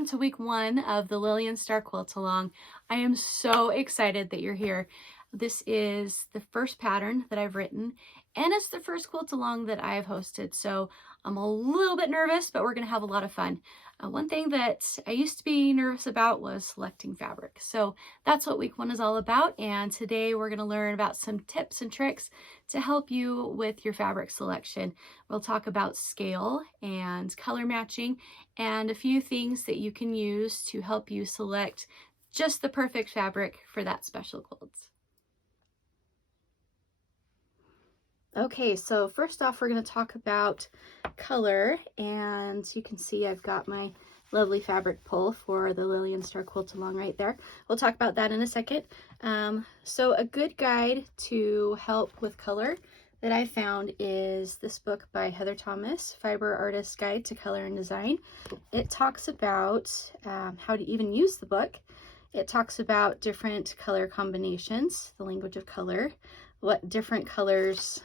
welcome to week 1 of the Lilian Star Quilt Along. I am so excited that you're here. This is the first pattern that I've written, and it's the first quilt along that I've hosted, so I'm a little bit nervous, but we're going to have a lot of fun. One thing that I used to be nervous about was selecting fabric, so that's what week 1 is all about, and today we're going to learn about some tips and tricks to help you with your fabric selection. We'll talk about scale and color matching and a few things that you can use to help you select just the perfect fabric for that special quilt. Okay, so first off, we're going to talk about color, and you can see I've got my lovely fabric pull for the Lilian Star Quilt Along right there. We'll talk about that in a second. So a good guide to help with color that I found is this book by Heather Thomas, Fiber Artist's Guide to Color and Design. It talks about how to even use the book. It talks about different color combinations, the language of color, what different colors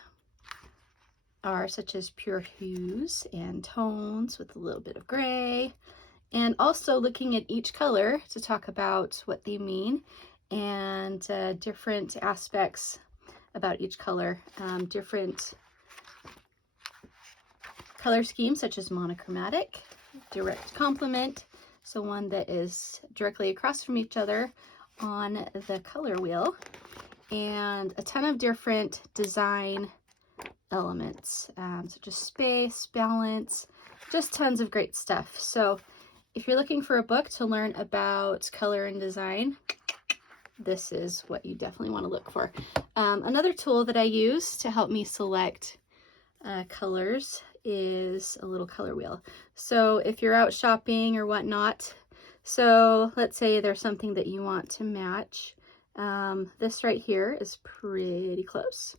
are, such as pure hues and tones with a little bit of gray, and also looking at each color to talk about what they mean and different aspects about each color, different color schemes such as monochromatic, direct complement, so one that is directly across from each other on the color wheel, and a ton of different design elements, so just space, balance, just tons of great stuff. So if you're looking for a book to learn about color and design, this is what you definitely want to look for. Another tool that I use to help me select colors is a little color wheel. So if you're out shopping or whatnot, so let's say there's something that you want to match. This right here is pretty close.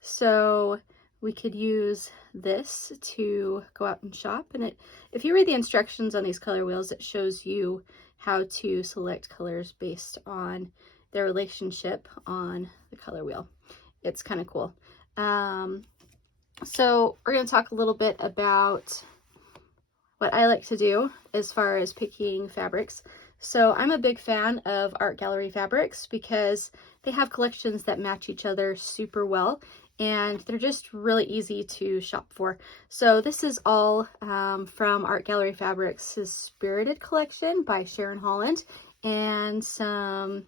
So we could use this to go out and shop, and if you read the instructions on these color wheels, it shows you how to select colors based on their relationship on the color wheel. It's kind of cool. So we're going to talk a little bit about what I like to do as far as picking fabrics. So I'm a big fan of art gallery fabrics because they have collections that match each other super well, and they're just really easy to shop for. So this is all from Art Gallery Fabrics' Spirited collection by Sharon Holland and some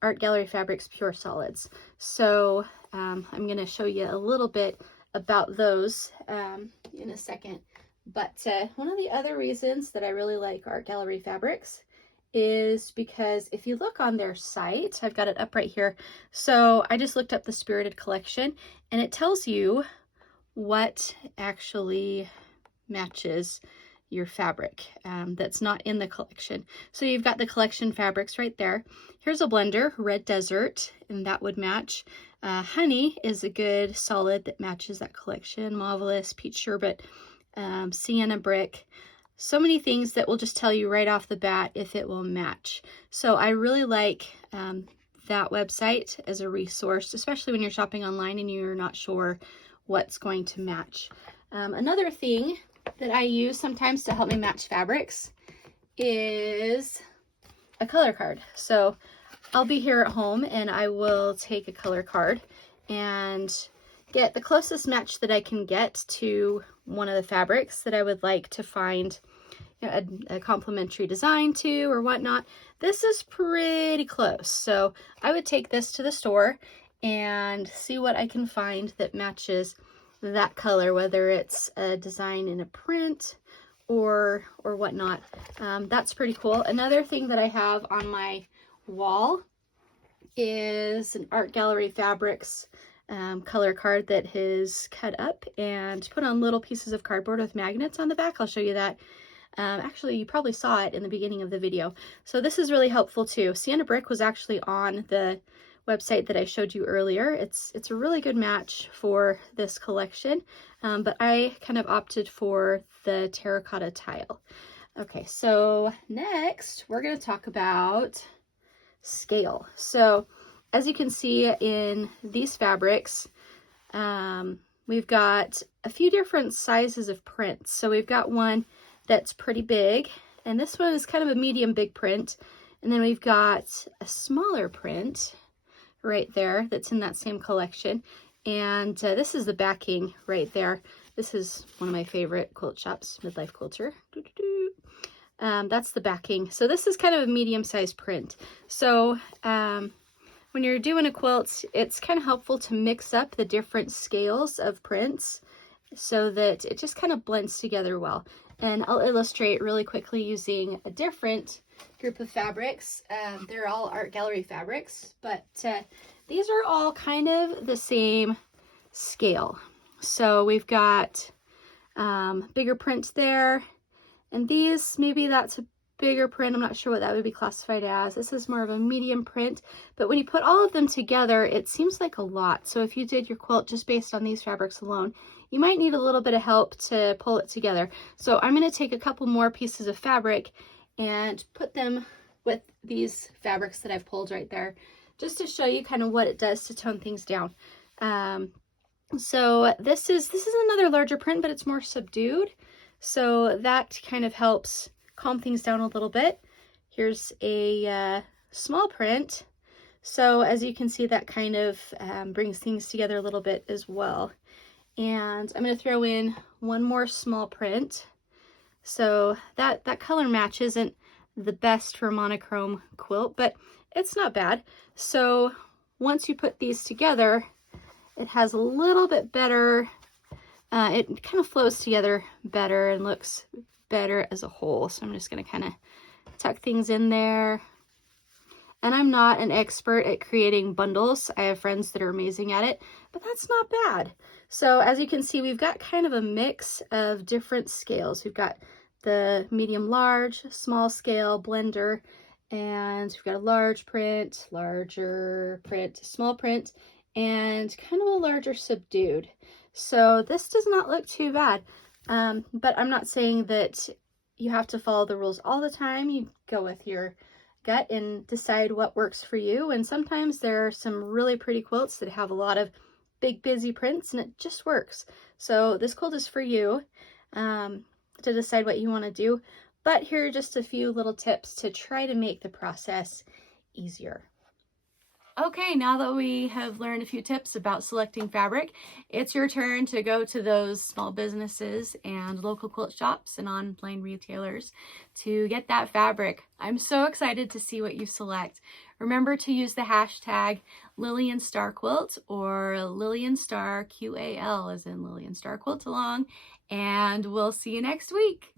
Art Gallery Fabrics Pure Solids. So I'm going to show you a little bit about those in a second. But one of the other reasons that I really like Art Gallery Fabrics is because if you look on their site, I've got it up right here. So I just looked up the Spirited collection, and it tells you what actually matches your fabric that's not in the collection. So you've got the collection fabrics right there. Here's a blender, Red Desert, and that would match. Honey is a good solid that matches that collection. Marvelous, Peach Sherbet, Sienna Brick. So many things that will just tell you right off the bat if it will match. So I really like that website as a resource, especially when you're shopping online and you're not sure what's going to match. Another thing that I use sometimes to help me match fabrics is a color card. So I'll be here at home and I will take a color card and get the closest match that I can get to one of the fabrics that I would like to find a complementary design to or whatnot. This is pretty close, so I would take this to the store and see what I can find that matches that color, whether it's a design in a print or whatnot. That's pretty cool. Another thing that I have on my wall is an Art Gallery Fabrics color card that is cut up and put on little pieces of cardboard with magnets on the back. I'll show you that. Actually, you probably saw it in the beginning of the video. So this is really helpful too. Sienna Brick was actually on the website that I showed you earlier. It's a really good match for this collection, but I kind of opted for the terracotta tile. Okay, so next we're going to talk about scale. So as you can see in these fabrics, we've got a few different sizes of prints. So we've got one that's pretty big, And this one is kind of a medium big print. And then we've got a smaller print right there that's in that same collection. And this is the backing right there. This is one of my favorite quilt shops, Midlife Quilter. That's the backing. So this is kind of a medium-sized print. So when you're doing a quilt, it's kind of helpful to mix up the different scales of prints so that it just kind of blends together well. And I'll illustrate really quickly using a different group of fabrics. They're all art gallery fabrics, but these are all kind of the same scale. So we've got bigger prints there, and these, maybe that's a bigger print. I'm not sure what that would be classified as. This is more of a medium print, but when you put all of them together, it seems like a lot. So if you did your quilt just based on these fabrics alone, you might need a little bit of help to pull it together. So I'm going to take a couple more pieces of fabric and put them with these fabrics that I've pulled right there, just to show you kind of what it does to tone things down. So this is another larger print, but it's more subdued. So that kind of helps calm things down a little bit. Here's a small print. So as you can see, that kind of brings things together a little bit as well. And I'm going to throw in one more small print. So that color match isn't the best for a monochrome quilt, but it's not bad. So once you put these together, it has a little bit better, it kind of flows together better and looks better as a whole. So I'm just going to kind of tuck things in there. And I'm not an expert at creating bundles. I have friends that are amazing at it, but that's not bad. So as you can see, we've got kind of a mix of different scales. We've got the medium large, small scale, blender, and we've got a large print, larger print, small print, and kind of a larger subdued. So this does not look too bad, but I'm not saying that you have to follow the rules all the time. You go with your gut and decide what works for you. And sometimes there are some really pretty quilts that have a lot of big busy prints and it just works. So this quilt is for you to decide what you want to do, but here are just a few little tips to try to make the process easier. Okay, now that we have learned a few tips about selecting fabric, it's your turn to go to those small businesses and local quilt shops and online retailers to get that fabric. I'm so excited to see what you select. Remember to use the hashtag Lilian Star Quilt or Lilian Star QAL, as in Lilian Star Quilt Along, and we'll see you next week.